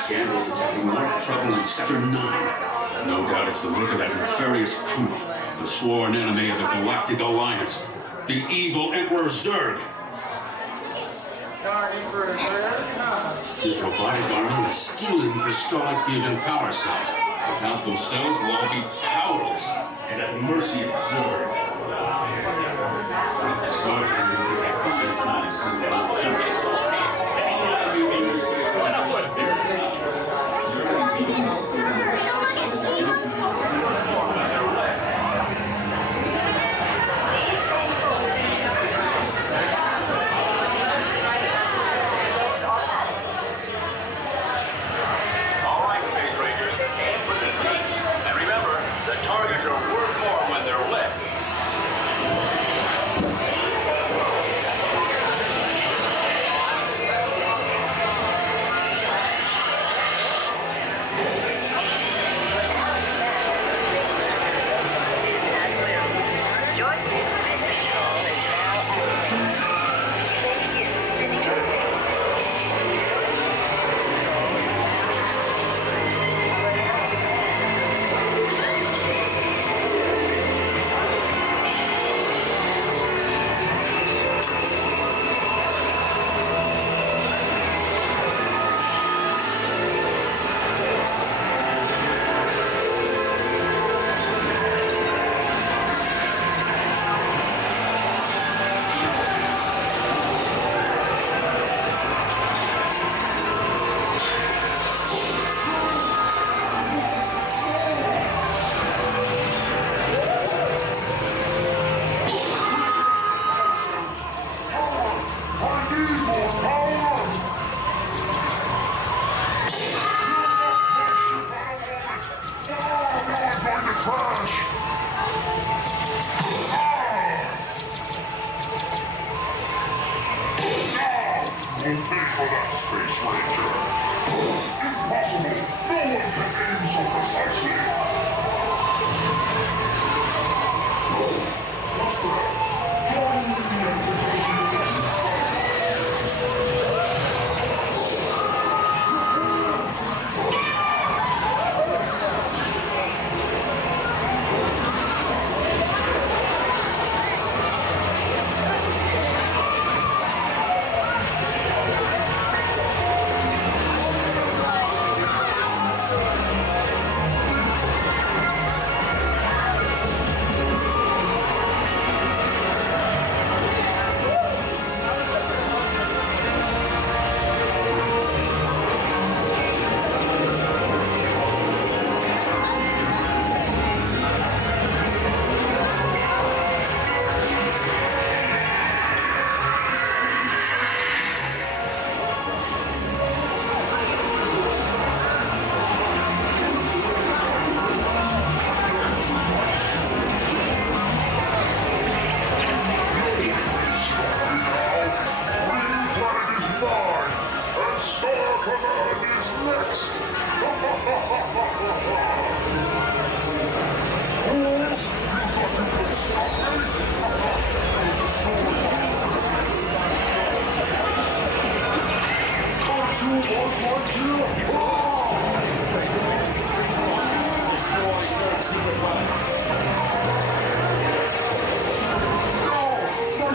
Scandals attacking more trouble in Sector 9. No doubt it's the work of that nefarious crew, the sworn enemy of the Galactic Alliance, the Evil Emperor Zurg. His robotic army is stealing crystallic fusion power cells. Without those cells, we'll all be powerless and at the mercy of Zurg.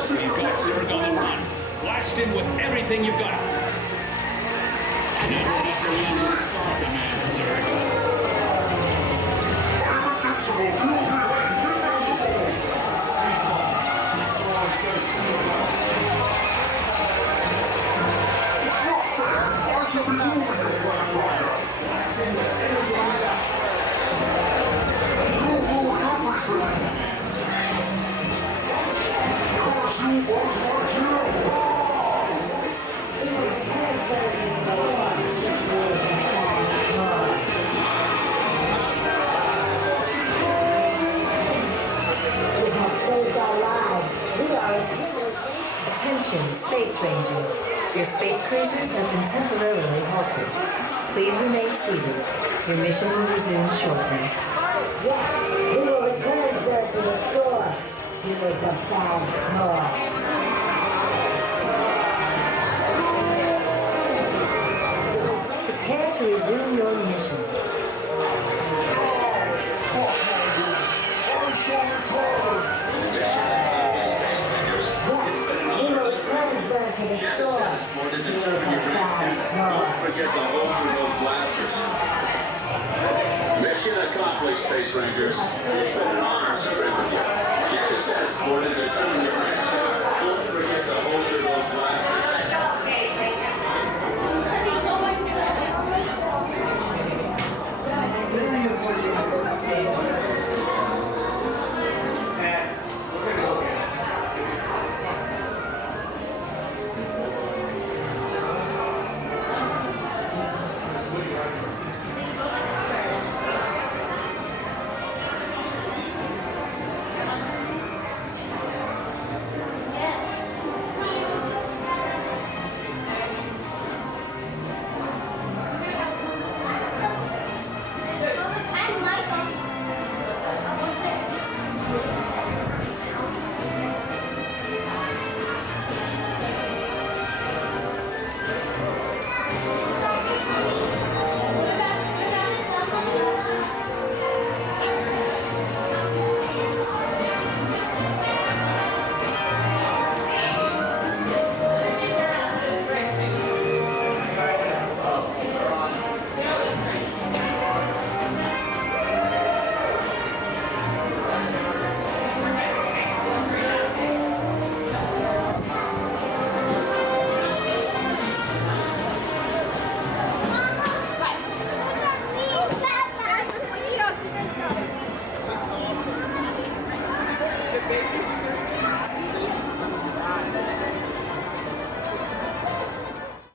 You've got Zurg on the run. Blast him with everything you've got. Never disappoint your father, man, Zurg. Attention, Space Rangers. Your space cruisers have been temporarily halted. Please remain seated. Your mission will resume shortly. Yes, we will return Zurg to the store. He was a bad boy. Prepare to resume Mission accomplished, Space Rangers. It's been an honor serving with you. Get this transported and return your friends.